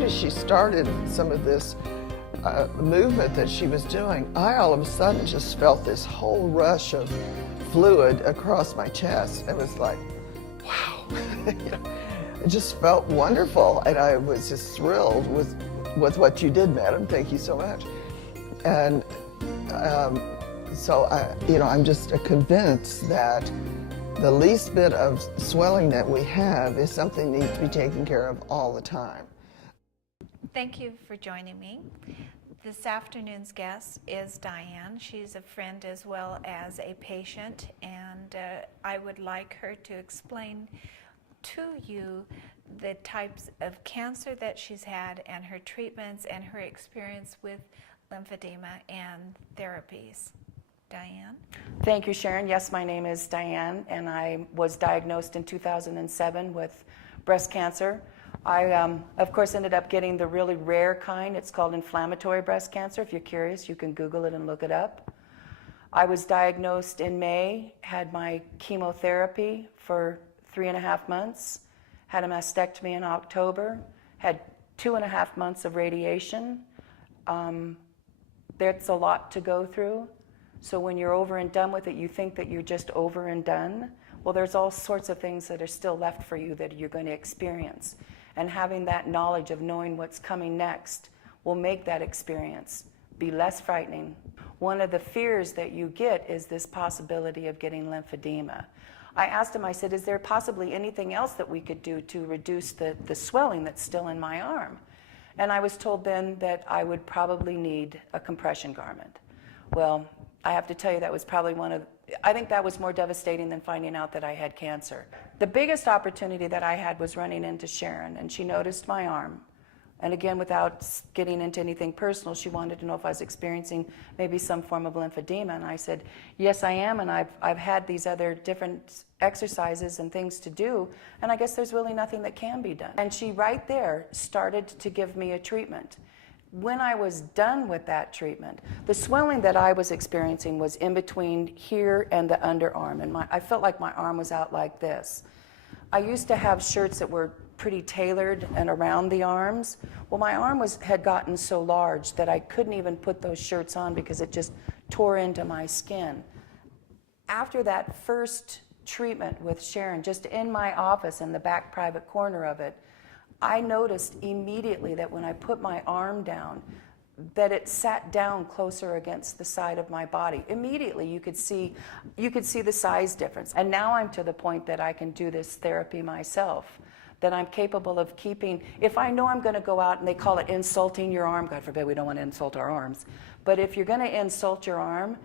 soon as she started some of this movement that she was doing, I all of a sudden just felt this whole rush of fluid across my chest. It was like, wow. It just felt wonderful, and I was just thrilled with what you did, madam. Thank you so much. And so I'm just convinced that the least bit of swelling that we have is something that needs to be taken care of all the time. Thank you for joining me. This afternoon's guest is Diane. She's a friend as well as a patient, and I would like her to explain to you the types of cancer that she's had and her treatments and her experience with lymphedema and therapies. Diane? Thank you, Sharon. Yes, my name is Diane, and I was diagnosed in 2007 with breast cancer. I, of course, ended up getting the really rare kind. It's called inflammatory breast cancer. If you're curious, you can Google it and look it up. I was diagnosed in May, had my chemotherapy for 3.5 months, had a mastectomy in October, had 2.5 months of radiation. That's a lot to go through. So when you're over and done with it, you think that you're just over and done. Well, there's all sorts of things that are still left for you that you're going to experience. And having that knowledge of knowing what's coming next will make that experience be less frightening. One of the fears that you get is this possibility of getting lymphedema. I asked him, I said, is there possibly anything else that we could do to reduce the swelling that's still in my arm? And I was told then that I would probably need a compression garment. Well, I have to tell you that was probably I think that was more devastating than finding out that I had cancer. The biggest opportunity that I had was running into Sharon, and she noticed my arm. And again, without getting into anything personal, she wanted to know if I was experiencing maybe some form of lymphedema. And I said, yes, I am, and I've had these other different exercises and things to do, and I guess there's really nothing that can be done. And she right there started to give me a treatment. When I was done with that treatment, the swelling that I was experiencing was in between here and the underarm, and I felt like my arm was out like this. I used to have shirts that were pretty tailored and around the arms. Well, my arm had gotten so large that I couldn't even put those shirts on because it just tore into my skin. After that first treatment with Sharon, just in my office in the back private corner of it, I noticed immediately that when I put my arm down, that it sat down closer against the side of my body. Immediately you could see the size difference. And now I'm to the point that I can do this therapy myself, that I'm capable of keeping, if I know I'm going to go out, and they call it insulting your arm, God forbid we don't want to insult our arms, but if you're going to insult your arm,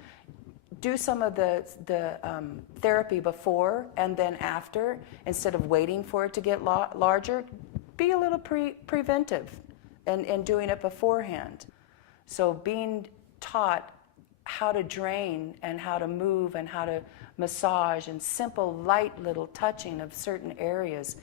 do some of the therapy before and then after, instead of waiting for it to get larger. Be a little preventive and doing it beforehand. So being taught how to drain and how to move and how to massage and simple light little touching of certain areas,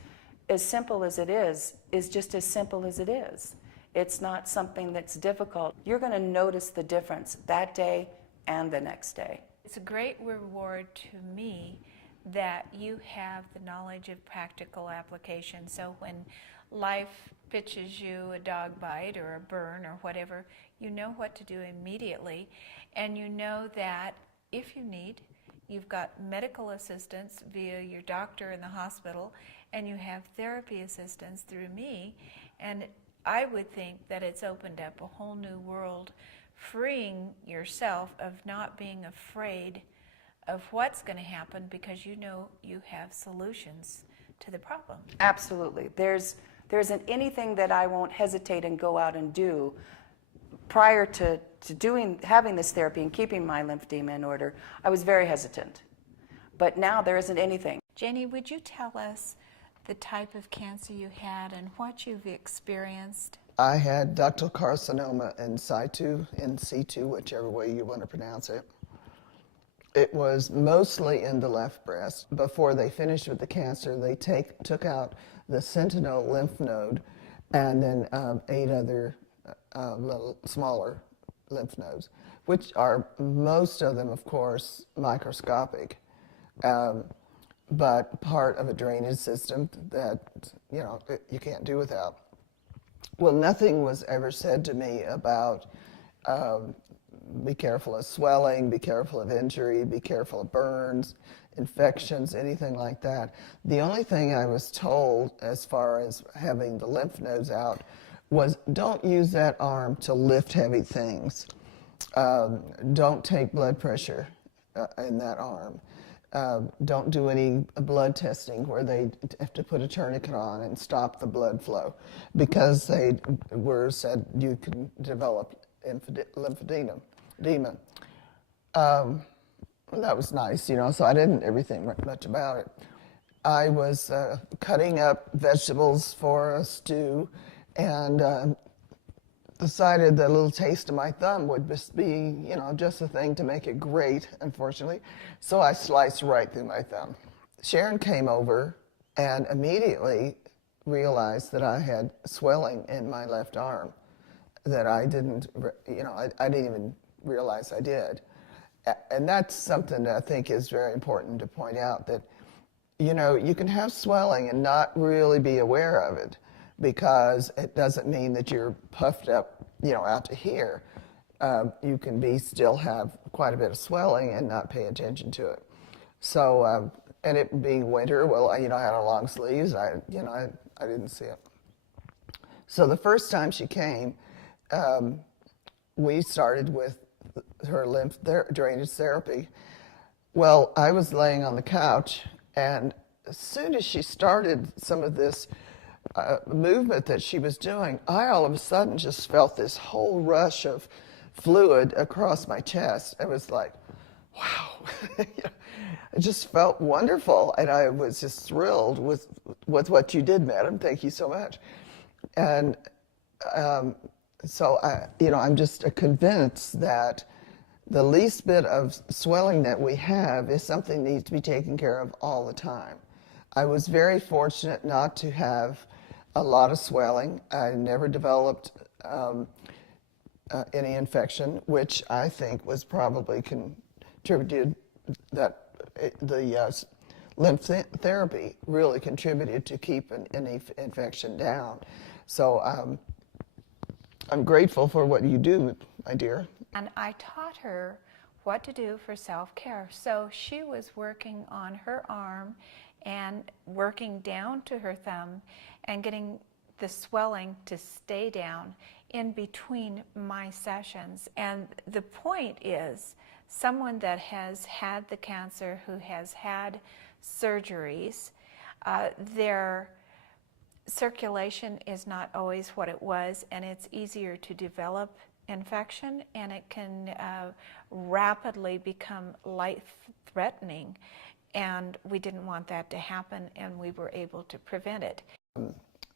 as simple as it is just as simple as it is. It's not something that's difficult. You're going to notice the difference that day and the next day. It's a great reward to me that you have the knowledge of practical application. So when life pitches you a dog bite or a burn or whatever, you know what to do immediately, and you know that if you need, you've got medical assistance via your doctor in the hospital, and you have therapy assistance through me. And I would think that it's opened up a whole new world, freeing yourself of not being afraid of what's going to happen, because you know you have solutions to the problem. Absolutely. There isn't anything that I won't hesitate and go out and do. Prior to having this therapy and keeping my lymphedema in order, I was very hesitant. But now there isn't anything. Jenny, would you tell us the type of cancer you had and what you've experienced? I had ductal carcinoma in situ, in situ, whichever way you want to pronounce it. It was mostly in the left breast. Before they finished with the cancer, they took out the sentinel lymph node and then 8 other little smaller lymph nodes, which are, most of them, of course, microscopic, but part of a drainage system that, you can't do without. Well, nothing was ever said to me about be careful of swelling, be careful of injury, be careful of burns, infections, anything like that. The only thing I was told as far as having the lymph nodes out was don't use that arm to lift heavy things. Don't take blood pressure in that arm. Don't do any blood testing where they have to put a tourniquet on and stop the blood flow, because they were said you can develop lymphedema. That was nice, so I didn't everything much about it. I was cutting up vegetables for a stew, and decided that a little taste of my thumb would just be, just a thing to make it great, unfortunately. So I sliced right through my thumb. Sharon came over and immediately realized that I had swelling in my left arm that I didn't, I didn't even realize I did. And that's something that I think is very important to point out, that, you can have swelling and not really be aware of it, because it doesn't mean that you're puffed up, out to here. You can still have quite a bit of swelling and not pay attention to it. So, and it being winter, well, I had on long sleeves. I didn't see it. So the first time she came, we started with her lymph drainage therapy. Well, I was laying on the couch, and as soon as she started some of this movement that she was doing, I all of a sudden just felt this whole rush of fluid across my chest. It was like, wow. It just felt wonderful, and I was just thrilled with what you did, madam. Thank you so much. And so I'm just convinced that the least bit of swelling that we have is something that needs to be taken care of all the time. I was very fortunate not to have a lot of swelling. I never developed any infection, which I think was probably contributed, that the lymph therapy really contributed to keep any infection down. So I'm grateful for what you do, my dear. And I taught her what to do for self-care. So she was working on her arm and working down to her thumb and getting the swelling to stay down in between my sessions. And the point is, someone that has had the cancer, who has had surgeries, their circulation is not always what it was, and it's easier to develop infection, and it can rapidly become life-threatening. And we didn't want that to happen, and we were able to prevent it.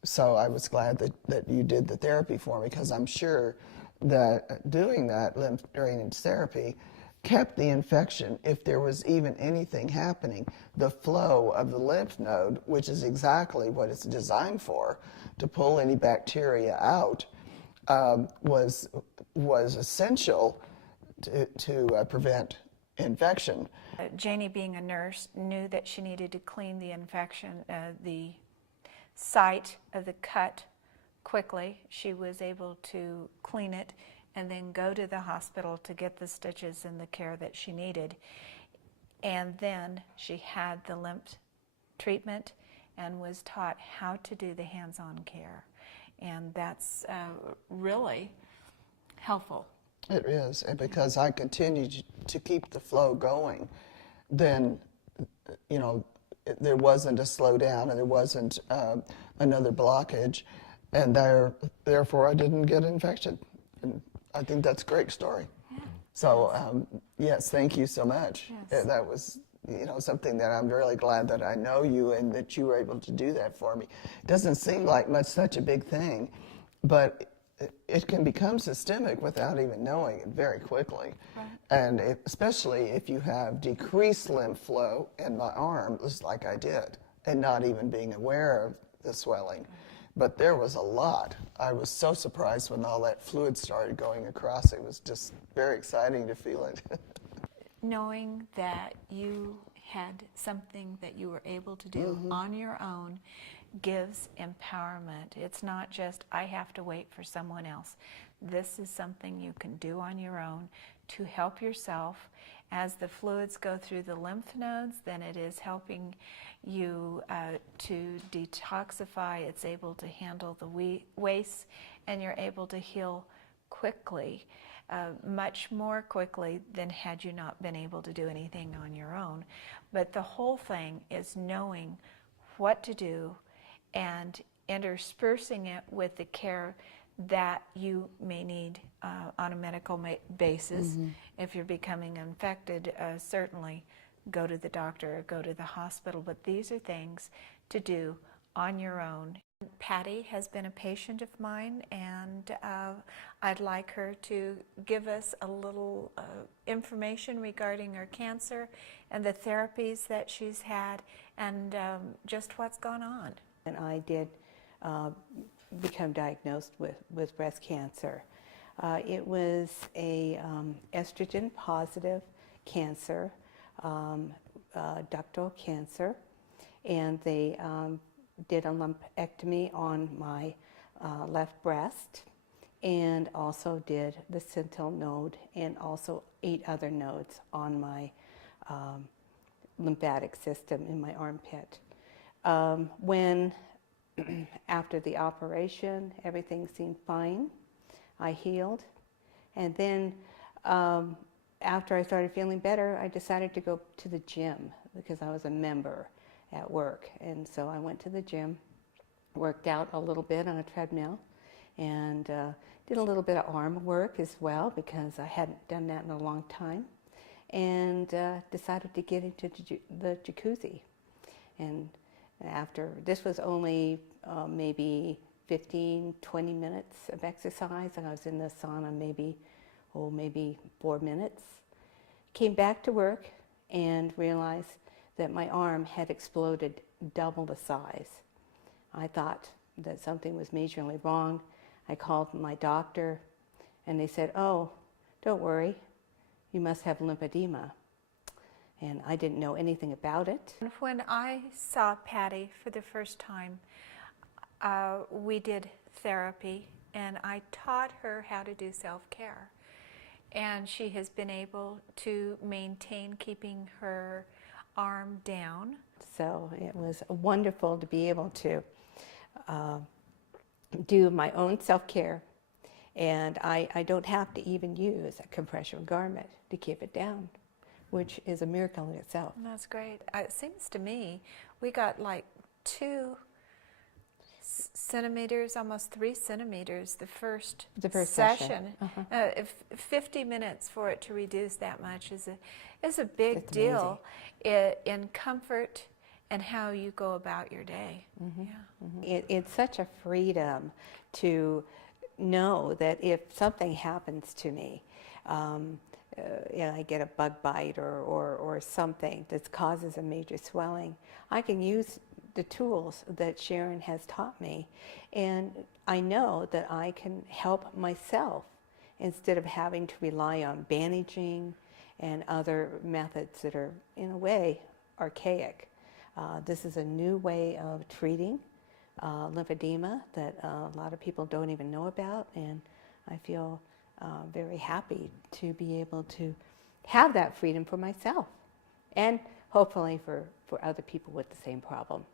So I was glad that you did the therapy for me, because I'm sure that doing that lymph drainage therapy kept the infection, if there was even anything happening. The flow of the lymph node, which is exactly what it's designed for, to pull any bacteria out, was essential to prevent infection. Janie, being a nurse, knew that she needed to clean the infection, the site of the cut quickly. She was able to clean it and then go to the hospital to get the stitches and the care that she needed. And then she had the lymph treatment and was taught how to do the hands-on care. And that's really helpful. It is, and because I continued to keep the flow going, then, there wasn't a slowdown, and there wasn't another blockage, and therefore I didn't get infected. And I think that's a great story. Yeah. So, yes, thank you so much. Yes. That was, something that I'm really glad that I know you and that you were able to do that for me. It doesn't seem like such a big thing, but it can become systemic without even knowing it very quickly. Right. And especially if you have decreased lymph flow in my arm, just like I did, and not even being aware of the swelling. Right. But there was a lot. I was so surprised when all that fluid started going across. It was just very exciting to feel it. Knowing that you had something that you were able to do on your own, gives empowerment. It's not just, I have to wait for someone else. This is something you can do on your own to help yourself. As the fluids go through the lymph nodes, then it is helping you to detoxify. It's able to handle the waste, and you're able to heal quickly, much more quickly than had you not been able to do anything on your own. But the whole thing is knowing what to do and interspersing it with the care that you may need on a medical basis. If you're becoming infected, certainly go to the doctor or go to the hospital. But these are things to do on your own. Patty has been a patient of mine, and I'd like her to give us a little information regarding her cancer and the therapies that she's had and just what's gone on. And I did become diagnosed with breast cancer. It was a estrogen positive cancer, ductal cancer, and they did a lumpectomy on my left breast, and also did the sentinel node and also 8 other nodes on my lymphatic system in my armpit. When after the operation, everything seemed fine. I healed, and then after I started feeling better, I decided to go to the gym because I was a member at work. And so I went to the gym, worked out a little bit on a treadmill, and did a little bit of arm work as well because I hadn't done that in a long time, and decided to get into the jacuzzi. And after, this was only maybe 15, 20 minutes of exercise, and I was in the sauna maybe 4 minutes. Came back to work and realized that my arm had exploded double the size. I thought that something was majorly wrong. I called my doctor, and they said, "Oh, don't worry, you must have lymphedema." And I didn't know anything about it. When I saw Patty for the first time, we did therapy, and I taught her how to do self-care. And she has been able to maintain keeping her arm down. So it was wonderful to be able to do my own self-care, and I don't have to even use a compression garment to keep it down, which is a miracle in itself. That's great. It seems to me we got like 2 centimeters, almost 3 centimeters the first session. 50 minutes for it to reduce that much is a big deal in comfort and how you go about your day. It's such a freedom to know that if something happens to me, I get a bug bite or something that causes a major swelling, I can use the tools that Sharon has taught me, and I know that I can help myself instead of having to rely on bandaging and other methods that are, in a way, archaic. This is a new way of treating lymphedema that a lot of people don't even know about, and I feel very happy to be able to have that freedom for myself and hopefully for other people with the same problem.